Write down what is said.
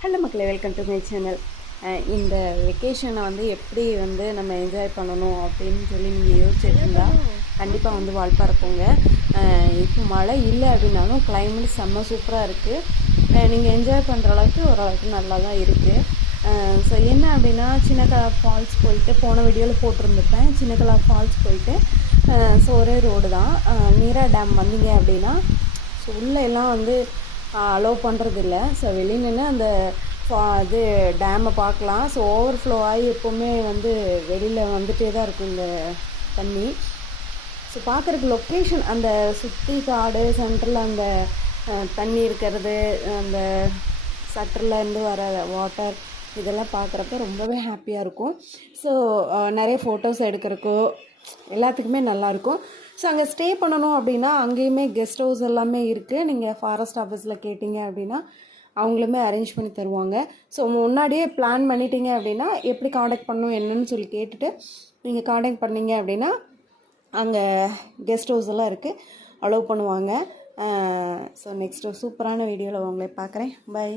Hello மக்களே, welcome to my channel. இந்த வெக்கேஷனை வந்து எப்படி வந்து நம்ம என்ஜாய் பண்ணணும் அப்படின்னு சொல்லி நீங்கள் யோசிச்சுருந்தா கண்டிப்பாக வந்து வால்பாறை போங்க. இப்போ மழை இல்லை அப்படின்னாலும் கிளைமேட் செம்ம சூப்பராக இருக்குது. நீங்கள் என்ஜாய் பண்ணுற அளவுக்கு ஓரளவுக்கு நல்லா தான் இருக்குது. ஸோ என்ன அப்படின்னா, சின்னக்கலா ஃபால்ஸ் போயிட்டு போன வீடியோவில் போட்டிருந்துருப்பேன். சின்னக்கலா ஃபால்ஸ் போயிட்டு ஸோ ஒரே ரோடு தான். நீரா டேம் வந்தீங்க அப்படின்னா ஸோ உள்ளே எல்லாம் வந்து அலோவ் பண்ணுறதில்ல. ஸோ வெளியே நின்று அந்த இது டேமை பார்க்கலாம். ஸோ ஓவர்ஃப்ளோ ஆகி எப்போவுமே வந்து வெளியில் வந்துகிட்டே தான் இருக்கும் இந்த தண்ணி. ஸோ பார்க்குறக்கு லொக்கேஷன் அந்த சுற்றி காடு சென்டரில் அந்த தண்ணி இருக்கிறது, அந்த சட்டர்லேருந்து வர வாட்டர், இதெல்லாம் பார்க்குறப்ப ரொம்பவே ஹாப்பியாக இருக்கும். ஸோ நிறைய ஃபோட்டோஸ் எடுக்கிறக்கோ எல்லாத்துக்குமே நல்லாயிருக்கும். ஸோ அங்கே ஸ்டே பண்ணணும் அப்படின்னா அங்கேயுமே கெஸ்ட் ஹவுஸ் எல்லாமே இருக்குது. நீங்கள் ஃபாரஸ்ட் ஆஃபீஸில் கேட்டிங்க அப்படின்னா அவங்களுமே அரேஞ்ச் பண்ணி தருவாங்க. ஸோ முன்னாடியே பிளான் பண்ணிட்டீங்க அப்படின்னா எப்படி காண்டாக்ட் பண்ணணும் என்னன்னு சொல்லி கேட்டுட்டு நீங்கள் காண்டாக்ட் பண்ணிங்க அப்படின்னா அங்கே கெஸ்ட் ஹவுஸ் எல்லாம் இருக்குது, அலோவ் பண்ணுவாங்க. ஸோ நெக்ஸ்ட்டு சூப்பரான வீடியோவில் உங்களை பார்க்குறேன். பை.